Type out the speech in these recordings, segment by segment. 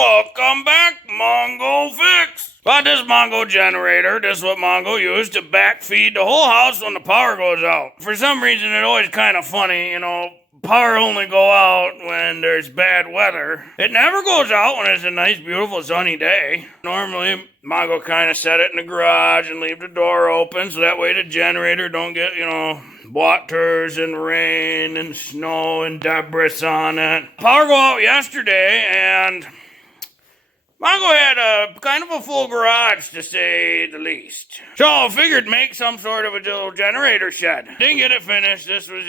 Welcome back, Mongo Fix. But this Mongo generator, this is what Mongo used to backfeed the whole house when the power goes out. For some reason, it's always kind of funny, power only go out when there's bad weather. It never goes out when it's a nice, beautiful, sunny day. Normally, Mongo kind of set it in the garage and leave the door open so that way the generator don't get, waters and rain and snow and debris on it. Power go out yesterday and Mongo had a kind of a full garage, to say the least. So I figured make some sort of a little generator shed. Didn't get it finished. This was,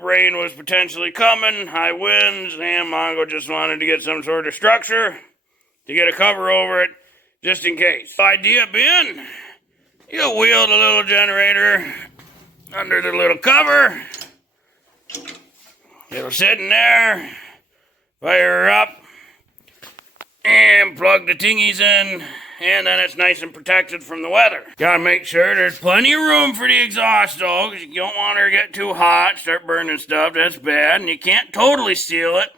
rain was potentially coming, high winds, and Mongo just wanted to get some sort of structure to get a cover over it, just in case. The idea being, you wheel the little generator under the little cover. It'll sit in there, fire her up, and plug the tingies in, and then it's nice and protected from the weather. Gotta make sure there's plenty of room for the exhaust though, because you don't want her to get too hot, start burning stuff, that's bad. And you can't totally seal it,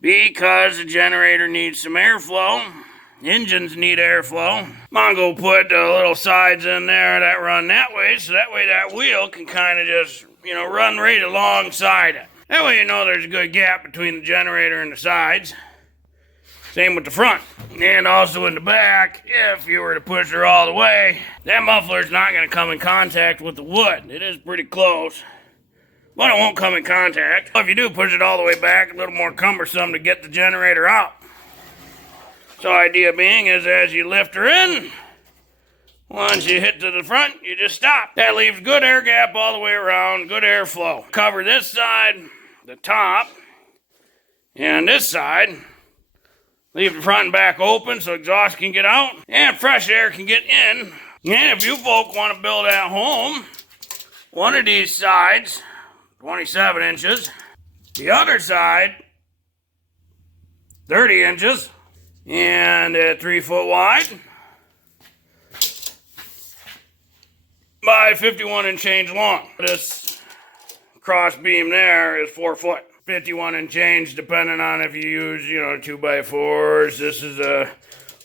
because the generator needs some airflow. Engines need airflow. Mongo put the little sides in there that run that way, so that way that wheel can kind of just, run right alongside it. That way there's a good gap between the generator and the sides. Same with the front, and also in the back. If you were to push her all the way, that muffler's not going to come in contact with the wood. It is pretty close, but it won't come in contact. If you do push it all the way back, a little more cumbersome to get the generator out. So idea being is as you lift her in, once you hit to the front, you just stop. That leaves good air gap all the way around, good airflow. Cover this side, the top, and this side. Leave the front and back open so exhaust can get out and fresh air can get in. And if you folk want to build at home, one of these sides, 27 inches, the other side, 30 inches, and 3 foot wide by 51 and change long. This cross beam there is 4 foot. 51 and change, depending on if you use, 2x4s. This is a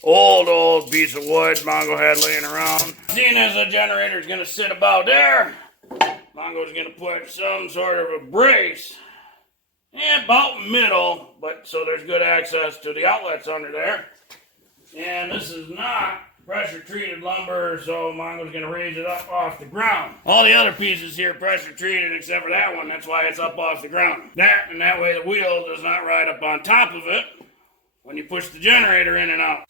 old piece of wood Mongo had laying around. Seeing as the generator's gonna sit about there, Mongo's gonna put some sort of a brace, about middle, but so there's good access to the outlets under there. And this is not pressure treated lumber, so Mongo's gonna raise it up off the ground. All the other pieces here pressure treated except for that one, that's why it's up off the ground. That way the wheel does not ride up on top of it when you push the generator in and out.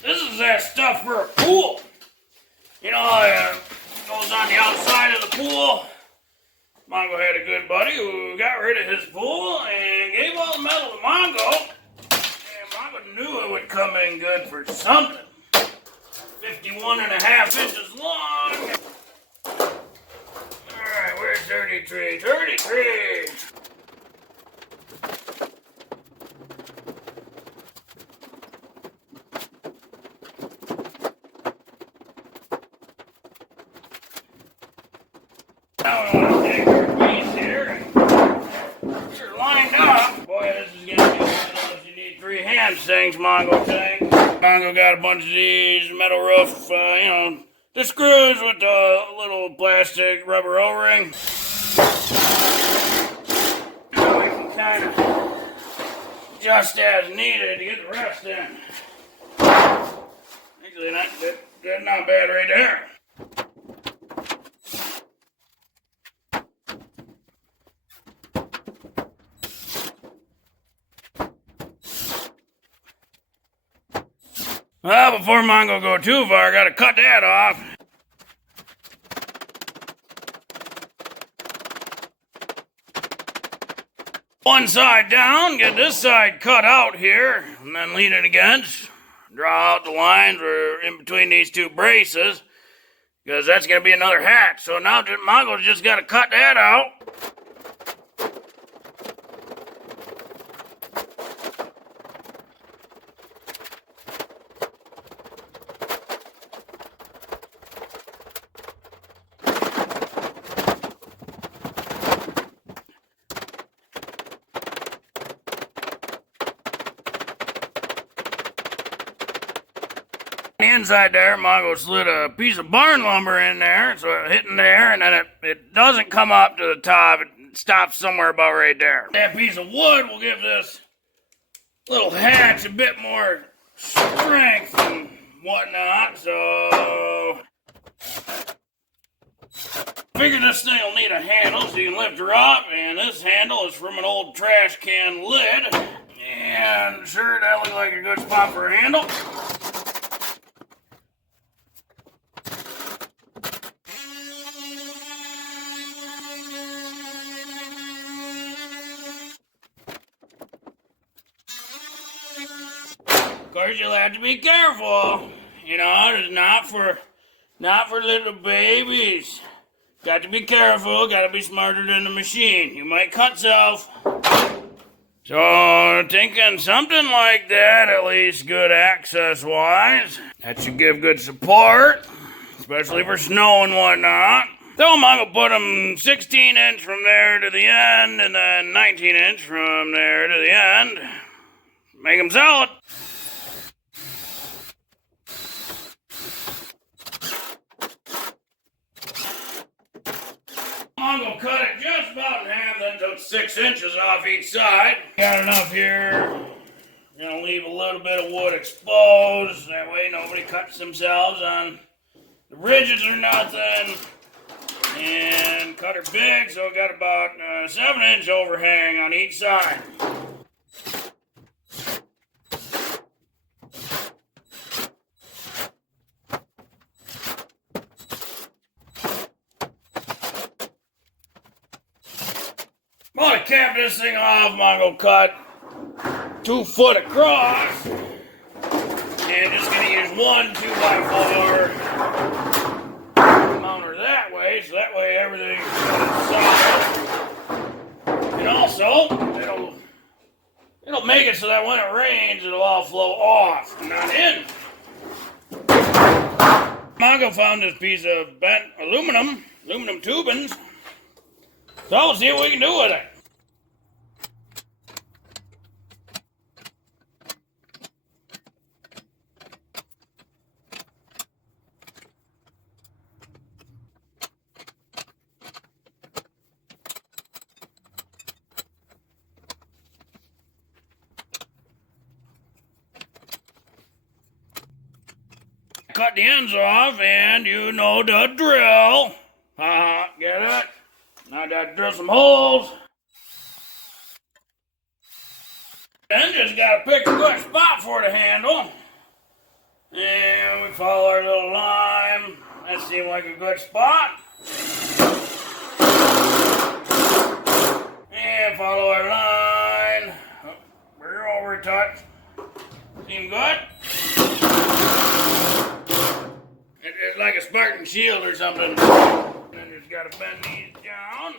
This is that stuff for a pool. It goes on the outside of the pool. Mongo had a good buddy who got rid of his pool and gave all the metal to Mongo. And Mongo knew it would come in good for something. 51.5 inches long. Alright, where's 33? 33! Now we want to take our piece here. You're lined up. Boy, this is going to be one of those you need 3 hands things, Mongo thing. Mongo got a bunch of these metal roof, the screws with the little plastic rubber O-ring. Now we can kind of adjust as needed to get the rest in. Actually, that's not bad right there. Well, before Mongo go too far, I gotta cut that off. One side down, get this side cut out here, and then lean it against. Draw out the lines for in between these two braces. because that's going to be another hatch. So now Mongo's just got to cut that out. Inside there, Mongo slid a piece of barn lumber in there, so it hit in there, and then it doesn't come up to the top. It stops somewhere about right there. That piece of wood will give this little hatch a bit more strength and whatnot, so I figured this thing will need a handle so you can lift her up, and this handle is from an old trash can lid, and sure, that looks like a good spot for a handle. Of course, you'll have to be careful. You know, it's not for little babies. Got to be careful. Got to be smarter than the machine. You might cut self. So, thinking something like that, at least good access-wise. That should give good support, especially for snow and whatnot. So I'm going to put them 16-inch from there to the end, and then 19-inch from there to the end. Make them solid. I'm going to cut it just about in half, then took 6 inches off each side. Got enough here. Gonna leave a little bit of wood exposed. That way nobody cuts themselves on the ridges or nothing. And cut her big, so I got about a 7-inch overhang on each side. Well, to cap this thing off, I'm going to cut 2 foot across. And just going to use one 2x4. Mount her that way, so that way everything's solid. And also, it'll make it so that when it rains, it'll all flow off, not in. Mongo found this piece of bent aluminum tubings. So we'll see what we can do with it. Cut the ends off, and you know the drill. Get it? Now I gotta drill some holes. Then just gotta pick a good spot for the handle. And we follow our little line. That seemed like a good spot. And follow our line. Oh, we're over a touch. Seem good? It's like a Spartan shield or something. Then just gotta bend these down.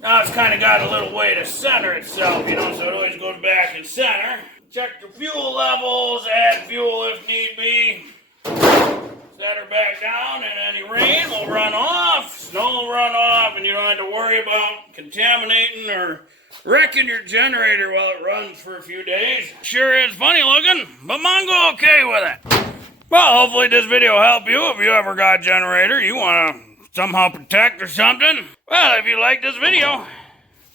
Now it's kind of got a little way to center itself, you know, so it always goes back in center. Check the fuel levels, add fuel if need be. Set her back down, and any rain will run off, snow will run off, and you don't have to worry about contaminating or wrecking your generator while it runs for a few days. Sure is funny looking, but Mongo okay with it. Well, hopefully this video helped you if you ever got a generator you want to somehow protect or something. Well, if you like this video,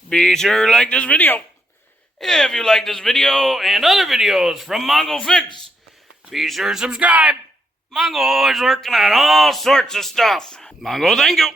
be sure to like this video. If you like this video and other videos from Mongo Fix, be sure to subscribe. Mongo always working on all sorts of stuff. Mongo, thank you.